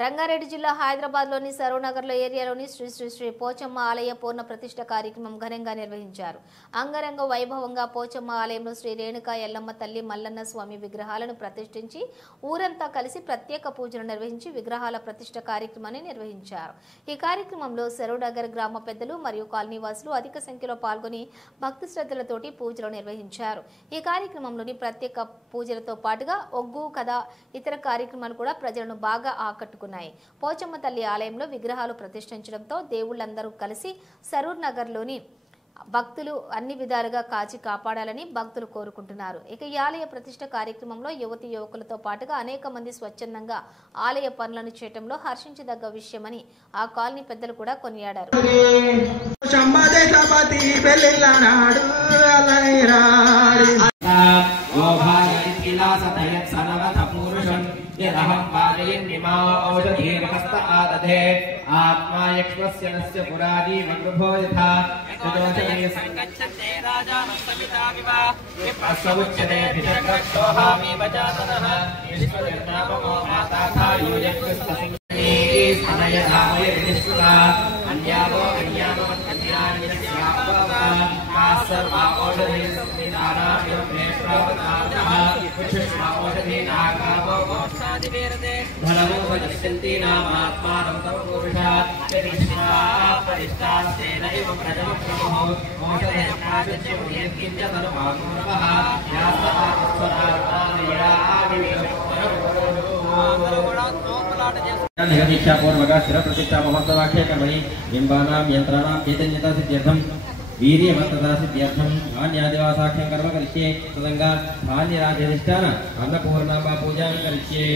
రంగారెడ్డి జిల్లా హైదరాబాద్లోని సరూనగర్లో ఏరియాలోని శ్రీ శ్రీ శ్రీ పోచమ్మ ఆలయ పూర్ణ ప్రతిష్ఠ కార్యక్రమం ఘనంగా నిర్వహించారు. అంగరంగ వైభవంగా పోచమ్మ ఆలయంలో శ్రీ రేణుకా ఎల్లమ్మ తల్లి మల్లన్న స్వామి విగ్రహాలను ప్రతిష్ఠించి ఊరంతా కలిసి ప్రత్యేక పూజలు నిర్వహించి విగ్రహాల ప్రతిష్ఠ కార్యక్రమాన్ని నిర్వహించారు. ఈ కార్యక్రమంలో సరూనగర్ గ్రామ పెద్దలు మరియు కాలనీవాసులు అధిక సంఖ్యలో పాల్గొని భక్తి శ్రద్ధలతోటి పూజలు నిర్వహించారు. ఈ కార్యక్రమంలోని ప్రత్యేక పూజలతో పాటుగా ఒగ్గు కథ ఇతర కార్యక్రమాలు కూడా ప్రజలను బాగా ఆకట్టుకున్నాయి. పోచమ్మ తల్లి ఆలయంలో విగ్రహాలు ప్రతిష్ఠించడంతో దేవుళ్లందరూ కలిసి సరూర్ నగర్లోని భక్తులు అన్ని విధాలుగా కాచి కాపాడాలని భక్తులు కోరుకుంటున్నారు. ఇక ఈ ఆలయ ప్రతిష్ఠ కార్యక్రమంలో యువతి యువకులతో పాటుగా అనేక మంది స్వచ్ఛందంగా ఆలయ పనులను చేయడంలో హర్షించదగ్గ విషయమని ఆ కాలనీ పెద్దలు కూడా కొనియాడారు. यदहं पादयन्निमां औषधीर्हस्त आदधे आत्मा यक्ष्मस्य नस्य पुराजीवन्नुभो यथा यदोषधे संगच्छते राजानस्तमिता विवा विप्रसवुच्यते भिषग्रक्षोहामि वचातनः विश्वजन्नामो माता खायो यक्ष्मस्तसिंही स्तनयधामय विनिष्कृता अन्यावो अन्यामवत्कन्यानि यस्यापवा सर्वा औषधे संविधानां योगेश्वरवतारः पुष्पा औषधे नागावो मोक्षादिवेरते धनमो भजस्यन्ति नामात्मानं तव पुरुषा यदिष्टा परिष्टास्तेन इव प्रजमुक्षमो औषधे काचिच्चिव यत्किञ्च तनुमागुणवः यास्तवास्वरात्मानया निगदीक्षापूर्वक स्थिरप्रतिष्ठा महोत्सवाख्ये कर्मणि बिम्बानां यन्त्राणां चैतन्यता सिद्ध्यर्थं वीर्यवत्तता सिद्ध्यर्थं धान्यादिवासाख्यं कर्म करिष्ये तदङ्गा धान्यराज्याधिष्ठान अन्नपूर्णाम्बा पूजां करिष्ये।